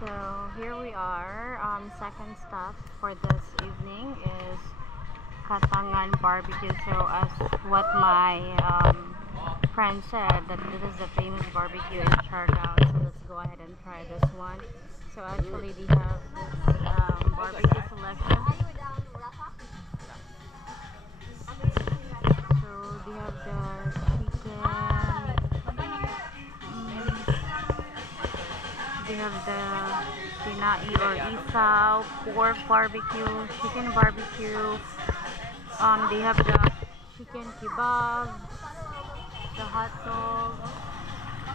So here we are. Second stop for this evening is Katangan Barbecue. So as what my friend said, that this is the famous barbecue in Siargao. So let's go ahead and try this one. So actually they have this barbecue selection. So they have the chicken. They have the tinai or isaw, pork barbecue, chicken barbecue. They have the chicken kebab, the hot dog,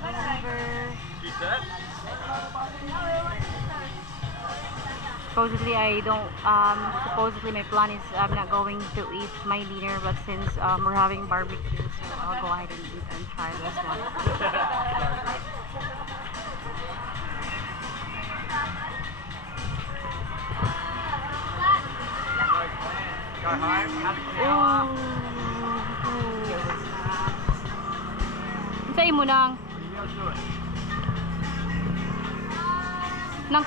liver. Supposedly I don't. Supposedly my plan is I'm not going to eat my dinner, but since we're having barbecue, so I'll go ahead and eat and try this one. Sa'yo mo nang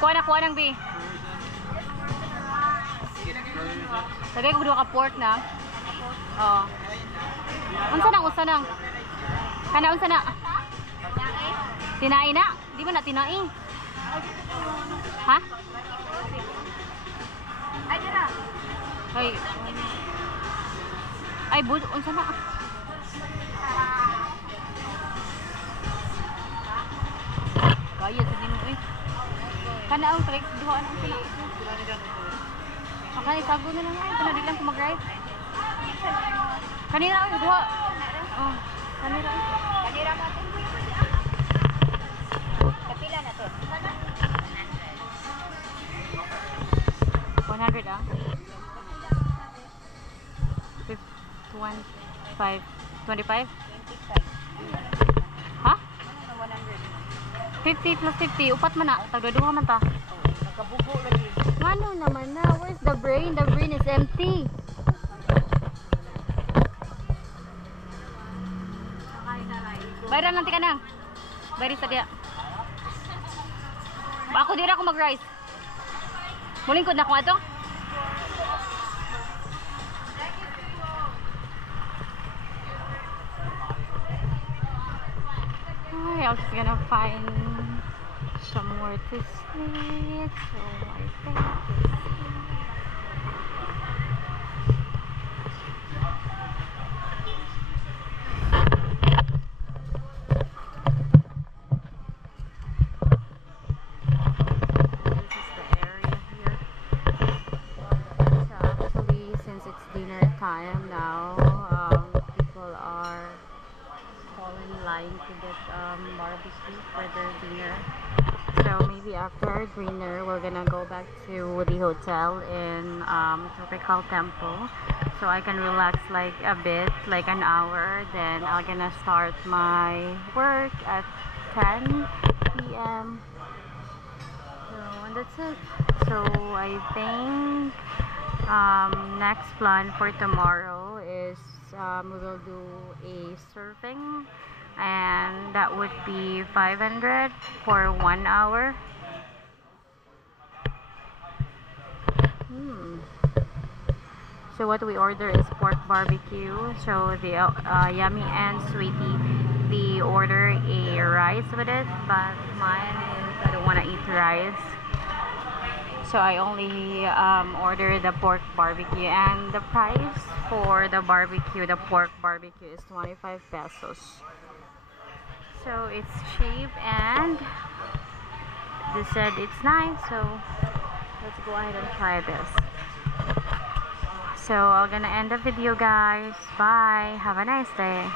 kuha ng bi. Lagay ko dua ka pork na. Oh. Unsa nang? Kana unsa na? Tinai na? Di ba na tinai? Ha? Ay dira. Ay bud unsa na? Kaya sa din mo eh. Kana ang trek duha ang ti. Akay sago na lang ay kana di lang ko mag-ride. Kanira ay duha. Oh, kanira. Kanira natin. Kapila na to. 100 ah. 25. 25? Ha? 50 plus 50. Upat man na. Tagdaduha man ta. Nakabugo lagi. Ano naman na? Where's the brain? The brain is empty. Bayran lang tika nang. Bayri sa dia. Ako dira ako mag-rice. Mulingkod na ko ato. I was gonna find somewhere to sit, so I think this is the area here. So actually, since it's dinner time now, people are in line to get barbecue for their dinner. So maybe after our dinner we're gonna go back to the hotel in Tropical Temple, so I can relax like a bit, like an hour. Then I'm gonna start my work at 10 p.m. So and that's it. So I think next plan for tomorrow is we will do a surfing, and that would be 500 for 1 hour. So what we order is pork barbecue. So the Yummy and Sweetie, they order a rice with it, but mine is I don't want to eat rice. So I only order the pork barbecue, and the price for the barbecue, the pork barbecue, is 25 pesos. So it's cheap, and they said it's nice, so let's go ahead and try this. So I'm gonna end the video, guys. Bye, have a nice day.